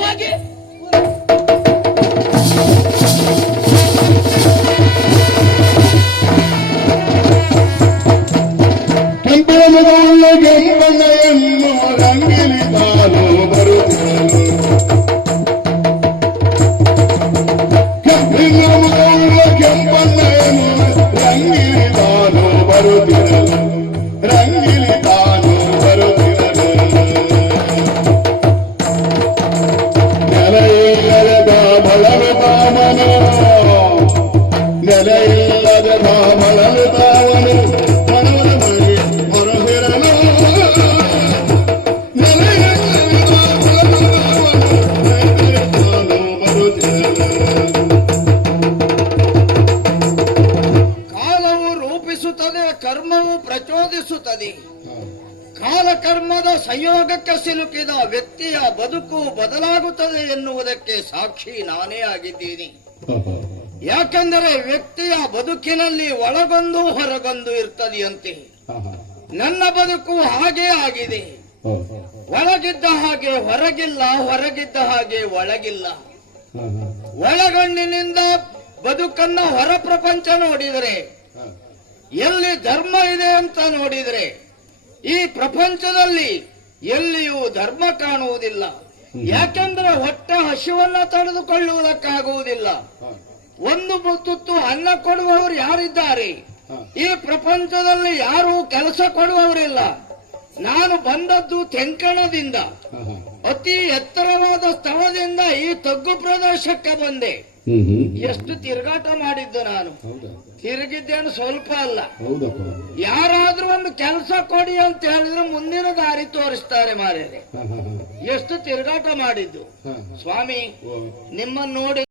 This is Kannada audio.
ಪರವಾಗಿ ಕೆಂಪನೆಯನ್ನು ರಂಗಿಲಿ ತಾನು ಬರುತ್ತೇನೆ ಬರುತ್ತಿರಲು ಪ್ರಚೋದಿಸುತ್ತದೆ. ಕಾಲಕರ್ಮದ ಸಂಯೋಗಕ್ಕೆ ಸಿಲುಕಿದ ವ್ಯಕ್ತಿಯ ಬದುಕು ಬದಲಾಗುತ್ತದೆ ಎನ್ನುವುದಕ್ಕೆ ಸಾಕ್ಷಿ ನಾನೇ ಆಗಿದ್ದೀನಿ. ಯಾಕೆಂದರೆ ವ್ಯಕ್ತಿಯ ಬದುಕಿನಲ್ಲಿ ಒಳಗೊಂದು ಹೊರಗೊಂದು ಇರ್ತದೆಯಂತೆ. ನನ್ನ ಬದುಕು ಹಾಗೇ ಆಗಿದೆ. ಒಳಗಿದ್ದ ಹಾಗೆ ಹೊರಗಿಲ್ಲ ಹೊರಗಿದ್ದ ಹಾಗೆ ಒಳಗಿಲ್ಲ. ಒಳಗಣ್ಣಿನಿಂದ ಬದುಕನ್ನ ಹೊರ ಪ್ರಪಂಚ ನೋಡಿದರೆ ಎಲ್ಲಿ ಧರ್ಮ ಇದೆ ಅಂತ ನೋಡಿದರೆ ಈ ಪ್ರಪಂಚದಲ್ಲಿ ಎಲ್ಲಿಯೂ ಧರ್ಮ ಕಾಣುವುದಿಲ್ಲ. ಯಾಕೆಂದ್ರೆ ಹೊಟ್ಟೆ ಹಸಿವನ್ನ ತಡೆದುಕೊಳ್ಳುವುದಕ್ಕಾಗುವುದಿಲ್ಲ. ಒಂದು ತುತ್ತು ಅನ್ನ ಕೊಡುವವರು ಯಾರಿದ್ದಾರೆ? ಈ ಪ್ರಪಂಚದಲ್ಲಿ ಯಾರು ಕೆಲಸ ಕೊಡುವವರಿಲ್ಲ. ನಾನು ಬಂದದ್ದು ತೆಂಕಣದಿಂದ. ಅತಿ ಎತ್ತರವಾದ ಸ್ಥಳದಿಂದ ಈ ತಗ್ಗು ಪ್ರದೇಶಕ್ಕೆ ಬಂದೆ. ಎಷ್ಟು ತಿರುಗಾಟ ಮಾಡಿದ್ದು ನಾನು. ತಿರುಗಿದ್ದೇನು ಸ್ವಲ್ಪ ಅಲ್ಲ. ಯಾರಾದ್ರೂ ಒಂದು ಕೆಲಸ ಕೊಡಿ ಅಂತ ಹೇಳಿದ್ರೆ ಮುಂದಿನ ದಾರಿ ತೋರಿಸ್ತಾರೆ ಹ. ಎಷ್ಟು ತಿರುಗಾಟ ಮಾಡಿದ್ದು. ಸ್ವಾಮಿ. ನಿಮ್ಮನ್ನು ನೋಡಿ